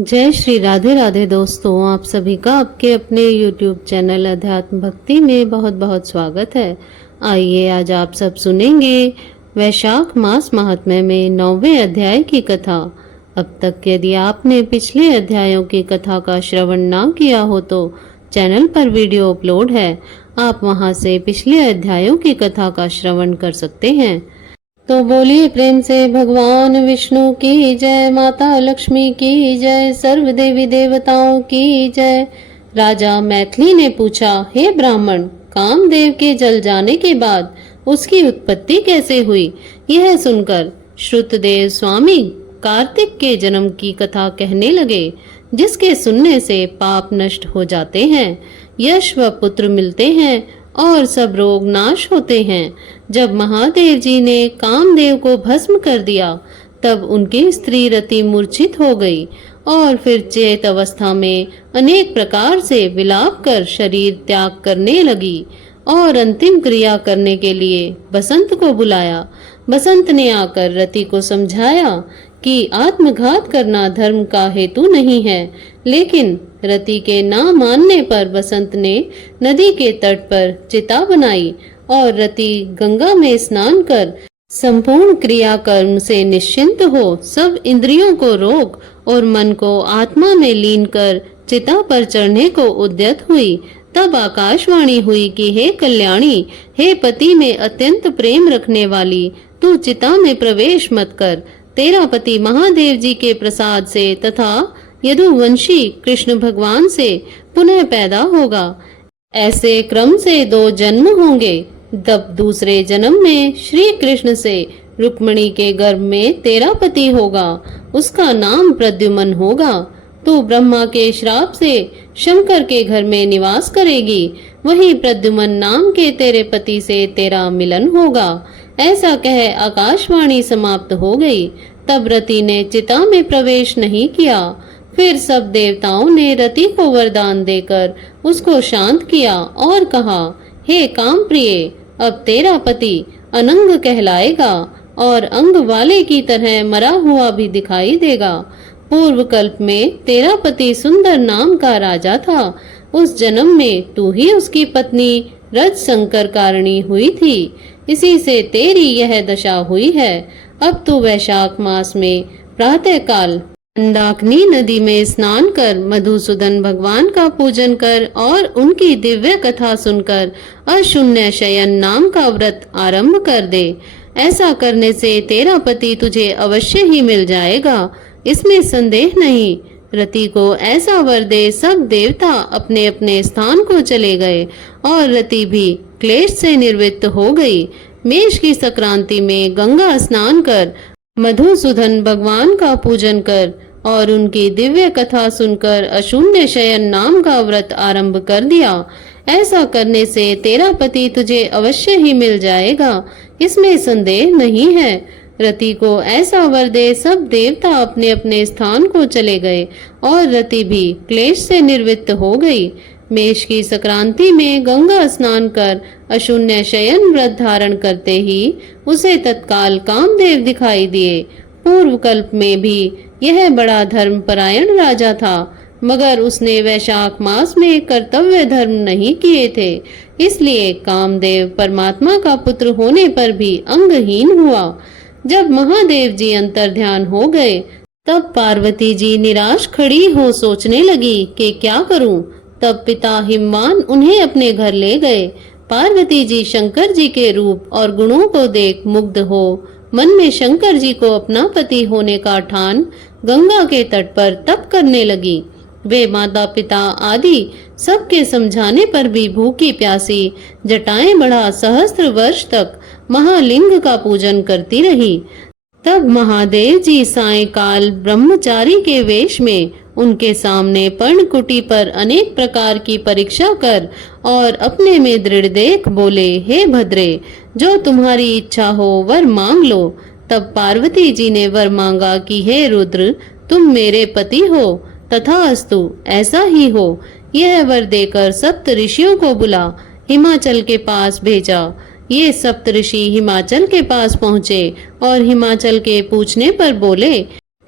जय श्री राधे राधे दोस्तों, आप सभी का आपके अपने YouTube चैनल अध्यात्म भक्ति में बहुत बहुत स्वागत है। आइए आज आप सब सुनेंगे वैशाख मास महात्म्य में 9वें अध्याय की कथा। अब तक यदि आपने पिछले अध्यायों की कथा का श्रवण ना किया हो तो चैनल पर वीडियो अपलोड है, आप वहां से पिछले अध्यायों की कथा का श्रवण कर सकते हैं। तो बोलिए प्रेम से भगवान विष्णु की जय, माता लक्ष्मी की जय, सर्व देवी देवताओं की जय। राजा मैथिली ने पूछा, हे ब्राह्मण, कामदेव के जल जाने के बाद उसकी उत्पत्ति कैसे हुई? यह सुनकर श्रुतदेव स्वामी कार्तिक के जन्म की कथा कहने लगे, जिसके सुनने से पाप नष्ट हो जाते हैं, यश व पुत्र मिलते हैं और सब रोग नाश होते हैं। जब महादेव जी ने कामदेव को भस्म कर दिया तब उनकी स्त्री रति मूर्छित हो गई और फिर चेत अवस्था में अनेक प्रकार से विलाप कर शरीर त्याग करने लगी और अंतिम क्रिया करने के लिए बसंत को बुलाया। बसंत ने आकर रति को समझाया कि आत्मघात करना धर्म का हेतु नहीं है, लेकिन रति के ना मानने पर बसंत ने नदी के तट पर चिता बनाई और रति गंगा में स्नान कर संपूर्ण क्रिया कर्म से निश्चिंत हो सब इंद्रियों को रोक और मन को आत्मा में लीन कर चिता पर चढ़ने को उद्यत हुई। तब आकाशवाणी हुई कि हे कल्याणी, हे पति में अत्यंत प्रेम रखने वाली, तू चिता में प्रवेश मत कर। तेरा पति महादेव जी के प्रसाद से तथा यदुवंशी कृष्ण भगवान से पुनः पैदा होगा। ऐसे क्रम से 2 जन्म होंगे। तब दूसरे जन्म में श्री कृष्ण से रुक्मिणी के गर्भ में तेरा पति होगा, उसका नाम प्रद्युम्न होगा। तू ब्रह्मा के श्राप से शंकर के घर में निवास करेगी, वहीं प्रद्युम्न नाम के तेरे पति से तेरा मिलन होगा। ऐसा कह आकाशवाणी समाप्त हो गई। तब रति ने चिता में प्रवेश नहीं किया। फिर सब देवताओं ने रति को वरदान देकर उसको शांत किया और कहा, हे काम प्रिय, अब तेरा पति अनंग कहलाएगा और अंग वाले की तरह मरा हुआ भी दिखाई देगा। पूर्व कल्प में तेरा पति सुंदर नाम का राजा था। उस जन्म में तू ही उसकी पत्नी रज शंकर कारिणी हुई थी, इसी से तेरी यह दशा हुई है। अब तू वैशाख मास में प्रातः काल मंदाकिनी नदी में स्नान कर मधुसूदन भगवान का पूजन कर और उनकी दिव्य कथा सुनकर अशून्य शयन नाम का व्रत आरंभ कर दे। ऐसा करने से तेरा पति तुझे अवश्य ही मिल जाएगा, इसमें संदेह नहीं। रति को ऐसा वर दे सब देवता अपने अपने स्थान को चले गए और रति भी क्लेश से निर्वृत्त हो गई। मेष की संक्रांति में गंगा स्नान कर मधुसूदन भगवान का पूजन कर और उनकी दिव्य कथा सुनकर अशून्य शयन नाम का व्रत आरंभ कर दिया। ऐसा करने से तेरा पति तुझे अवश्य ही मिल जाएगा, इसमें संदेह नहीं है। रति को ऐसा वर दे सब देवता अपने अपने स्थान को चले गए और रति भी क्लेश से निर्वृत्त हो गई। मेष की संक्रांति में गंगा स्नान कर अशून्य शयन व्रत धारण करते ही उसे तत्काल कामदेव दिखाई दिए। पूर्व कल्प में भी यह बड़ा धर्मपरायण राजा था, मगर उसने वैशाख मास में कर्तव्य धर्म नहीं किए थे, इसलिए कामदेव परमात्मा का पुत्र होने पर भी अंगहीन हुआ। जब महादेव जी अंतर्ध्यान हो गए तब पार्वती जी निराश खड़ी हो सोचने लगी कि क्या करूं। तब पिता हिमवान उन्हें अपने घर ले गए। पार्वती जी शंकर जी के रूप और गुणों को देख मुग्ध हो मन में शंकर जी को अपना पति होने का ठान गंगा के तट पर तप करने लगी। वे माता पिता आदि सबके समझाने पर भी भूखी प्यासी जटाएं बढ़ा सहस्त्र वर्ष तक महालिंग का पूजन करती रही। तब महादेव जी सायंकाल ब्रह्मचारी के वेश में उनके सामने पर्णकुटी पर अनेक प्रकार की परीक्षा कर और अपने में दृढ़ देख बोले, हे भद्रे, जो तुम्हारी इच्छा हो वर मांग लो। तब पार्वती जी ने वर मांगा कि हे रुद्र, तुम मेरे पति हो। तथास्तु, ऐसा ही हो। यह वर देकर सप्त ऋषियों को बुला हिमाचल के पास भेजा। ये सप्त ऋषि हिमाचल के पास पहुँचे और हिमाचल के पूछने पर बोले,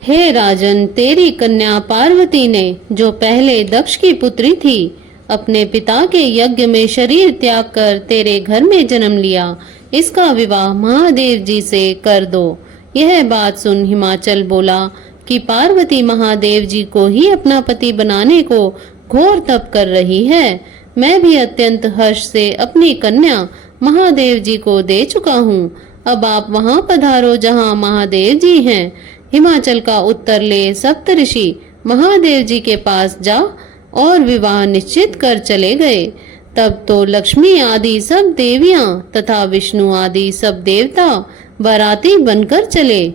हे राजन, तेरी कन्या पार्वती ने, जो पहले दक्ष की पुत्री थी, अपने पिता के यज्ञ में शरीर त्याग कर तेरे घर में जन्म लिया। इसका विवाह महादेव जी से कर दो। यह बात सुन हिमाचल बोला कि पार्वती महादेव जी को ही अपना पति बनाने को घोर तप कर रही है। मैं भी अत्यंत हर्ष से अपनी कन्या महादेव जी को दे चुका हूँ। अब आप वहाँ पधारो जहाँ महादेव जी हैं। हिमाचल का उत्तर ले सप्तऋषि महादेव जी के पास जा और विवाह निश्चित कर चले गए। तब तो लक्ष्मी आदि सब देवियां तथा विष्णु आदि सब देवता बाराती बनकर चले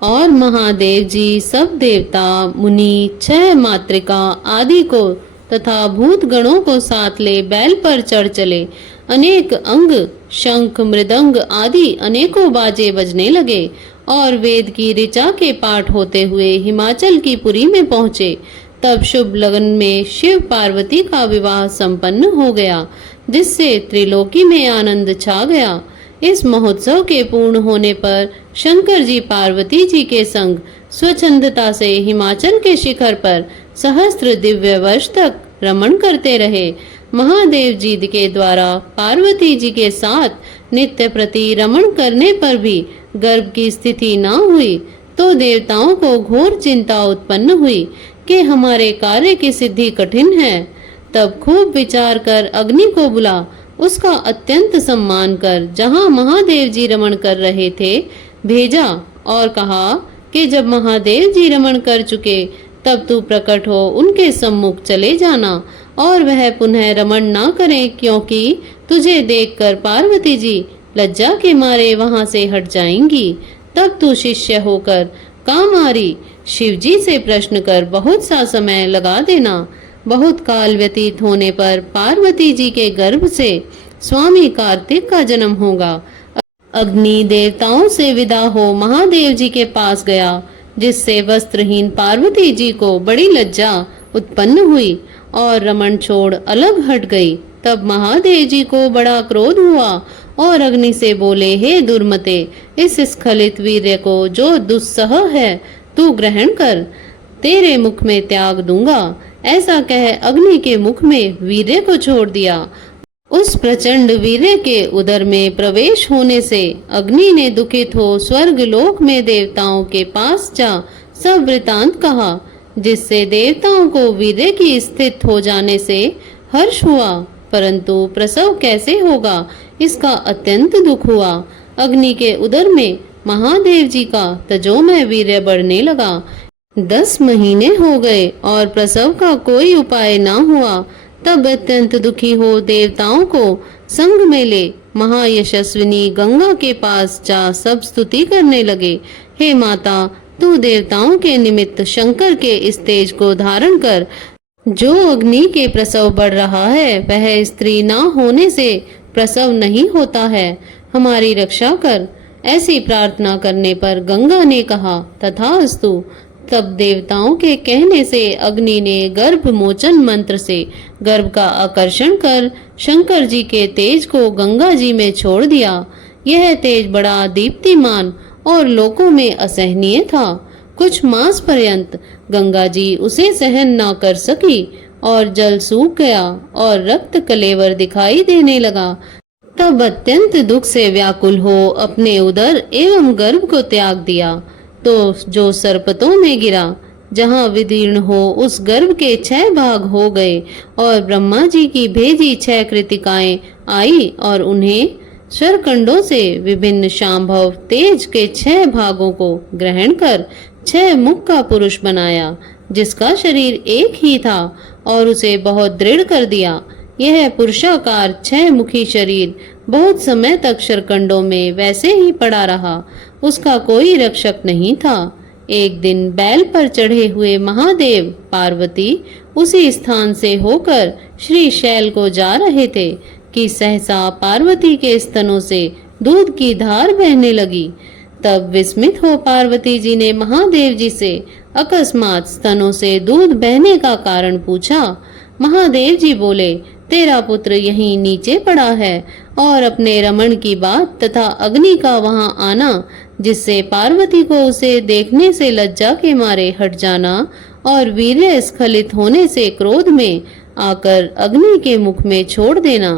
और महादेव जी सब देवता मुनि 6 मातृका आदि को तथा भूत गणों को साथ ले बैल पर चढ़ चले। अनेक अंग शंख मृदंग आदि अनेकों बाजे बजने लगे और वेद की ऋचा के पाठ होते हुए हिमाचल की पुरी में पहुँचे। तब शुभ लगन में शिव पार्वती का विवाह संपन्न हो गया, जिससे त्रिलोकी में आनंद छा गया। इस महोत्सव के पूर्ण होने पर शंकर जी पार्वती जी के संग स्वच्छंदता से हिमाचल के शिखर पर सहस्त्र दिव्य वर्ष तक रमण करते रहे। महादेव जी के द्वारा पार्वती जी के साथ नित्य प्रति रमण करने पर भी गर्भ की स्थिति न हुई तो देवताओं को घोर चिंता उत्पन्न हुई कि हमारे कार्य की सिद्धि कठिन है। तब खूब विचार कर अग्नि को बुला उसका अत्यंत सम्मान कर जहाँ महादेव जी रमण कर रहे थे भेजा और कहा कि जब महादेव जी रमण कर चुके तब तू प्रकट हो उनके सम्मुख चले जाना और वह पुनः रमण ना करें, क्योंकि तुझे देखकर पार्वती जी लज्जा के मारे वहां से हट जाएंगी। तब तू शिष्य होकर कामारी शिवजी से प्रश्न कर बहुत सा समय लगा देना। बहुत काल व्यतीत होने पर पार्वती जी के गर्भ से स्वामी कार्तिक का जन्म होगा। अग्नि देवताओं से विदा हो महादेव जी के पास गया, जिससे वस्त्रहीन पार्वती जी को बड़ी लज्जा उत्पन्न हुई और रमण छोड़ अलग हट गई। तब महादेव जी को बड़ा क्रोध हुआ और अग्नि से बोले, हे दुर्मते, इस स्खलित वीर्य को जो दुस्सह है तू ग्रहण कर, तेरे मुख में त्याग दूंगा। ऐसा कह अग्नि के मुख में वीर्य को छोड़ दिया। उस प्रचंड वीर्य के उदर में प्रवेश होने से अग्नि ने दुखित हो स्वर्ग लोक में देवताओं के पास जा सब वृतांत कहा, जिससे देवताओं को वीर्य की स्थित हो जाने से हर्ष हुआ, परंतु प्रसव कैसे होगा इसका अत्यंत दुख हुआ। अग्नि के उदर में महादेव जी का तजोमय वीर्य बढ़ने लगा। 10 महीने हो गए और प्रसव का कोई उपाय न हुआ। तब अत्यंत दुखी हो देवताओं को संग में ले महायशस्विनी गंगा के पास जा सब स्तुति करने लगे। हे माता, तू देवताओं के निमित्त शंकर के इस तेज को धारण कर। जो अग्नि के प्रसव बढ़ रहा है वह स्त्री न होने से प्रसव नहीं होता है, हमारी रक्षा कर। ऐसी प्रार्थना करने पर गंगा ने कहा, तथास्तु। तब देवताओं के कहने से अग्नि ने गर्भ मोचन मंत्र से गर्भ का आकर्षण कर शंकर जी के तेज को गंगा जी में छोड़ दिया। यह तेज बड़ा दीप्तिमान और लोकों में असहनीय था। कुछ मास पर्यंत गंगा जी उसे सहन न कर सकी और जल सूख गया और रक्त कलेवर दिखाई देने लगा। तब अत्यंत दुख से व्याकुल हो अपने उदर एवं गर्भ को त्याग दिया तो जो सर्पतों में गिरा, जहाँ विदीर्ण हो उस गर्भ के 6 भाग हो गए और ब्रह्मा जी की भेजी 6 कृतिकाएं आई और उन्हें स्वरकंडों से विभिन्न शांभव तेज के 6 भागों को ग्रहण कर 6 मुख का पुरुष बनाया, जिसका शरीर एक ही था और उसे बहुत दृढ़ कर दिया। यह पुरुषाकार 6 मुखी शरीर बहुत समय तक शरकंडों में वैसे ही पड़ा रहा, उसका कोई रक्षक नहीं था। एक दिन बैल पर चढ़े हुए महादेव पार्वती उसी स्थान से होकर श्री शैल को जा रहे थे कि सहसा पार्वती के स्तनों से दूध की धार बहने लगी। तब विस्मित हो पार्वती जी ने महादेव जी से अकस्मात स्तनों से दूध बहने का कारण पूछा। महादेव जी बोले, तेरा पुत्र यहीं नीचे पड़ा है और अपने रमण की बात तथा अग्नि का वहां आना जिससे पार्वती को उसे देखने से लज्जा के मारे हट जाना और वीर्य स्खलित होने से क्रोध में आकर अग्नि के मुख में छोड़ देना,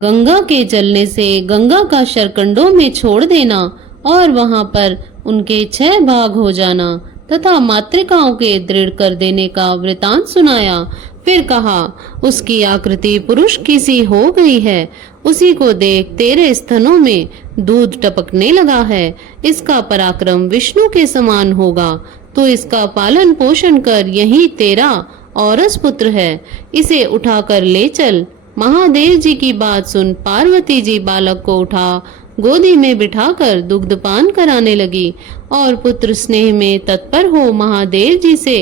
गंगा के जलने से गंगा का शरकंडों में छोड़ देना और वहां पर उनके 6 भाग हो जाना तथा मातृकाओं के दृढ़ कर देने का वृतांत सुनाया। फिर कहा, उसकी आकृति पुरुष की सी हो गई है, उसी को देख तेरे स्तनों में दूध टपकने लगा है। इसका पराक्रम विष्णु के समान होगा, तो इसका पालन पोषण कर, यही तेरा औरस पुत्र है, इसे उठाकर ले चल। महादेव जी की बात सुन पार्वती जी बालक को उठा गोदी में बिठाकर दुग्धपान कराने लगी और पुत्र स्नेह में तत्पर हो महादेव जी से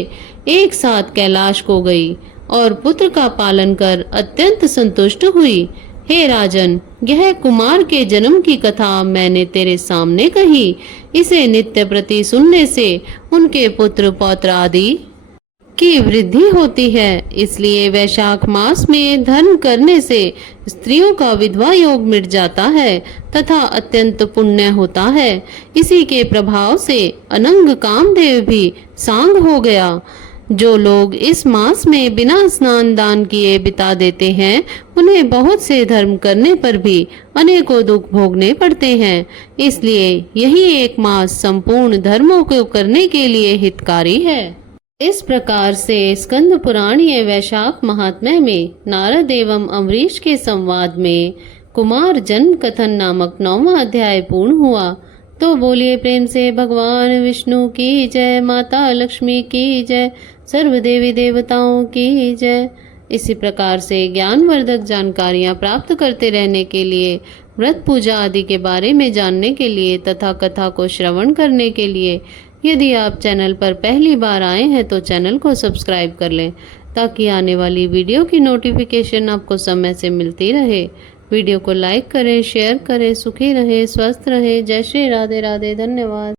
एक साथ कैलाश को गई और पुत्र का पालन कर अत्यंत संतुष्ट हुई। हे राजन, यह कुमार के जन्म की कथा मैंने तेरे सामने कही। इसे नित्य प्रति सुनने से उनके पुत्र पौत्र आदि की वृद्धि होती है। इसलिए वैशाख मास में धर्म करने से स्त्रियों का विधवा योग मिट जाता है तथा अत्यंत पुण्य होता है। इसी के प्रभाव से अनंग कामदेव भी सांग हो गया। जो लोग इस मास में बिना स्नान दान किए बिता देते हैं, उन्हें बहुत से धर्म करने पर भी अनेकों दुख भोगने पड़ते हैं। इसलिए यही एक मास संपूर्ण धर्मों को करने के लिए हितकारी है। इस प्रकार से स्कंद पुराणीय वैशाख महात्म्य में नारद एवं अम्बरीश के संवाद में कुमार जन्म कथन नामक 9वां अध्याय पूर्ण हुआ। तो बोलिए प्रेम से भगवान विष्णु की जय, माता लक्ष्मी की जय, सर्व देवी देवताओं की जय। इसी प्रकार से ज्ञानवर्धक जानकारियाँ प्राप्त करते रहने के लिए, व्रत पूजा आदि के बारे में जानने के लिए तथा कथा को श्रवण करने के लिए यदि आप चैनल पर पहली बार आए हैं तो चैनल को सब्सक्राइब कर लें, ताकि आने वाली वीडियो की नोटिफिकेशन आपको समय से मिलती रहे। वीडियो को लाइक करें, शेयर करें। सुखी रहे, स्वस्थ रहे। जय श्री राधे राधे। धन्यवाद।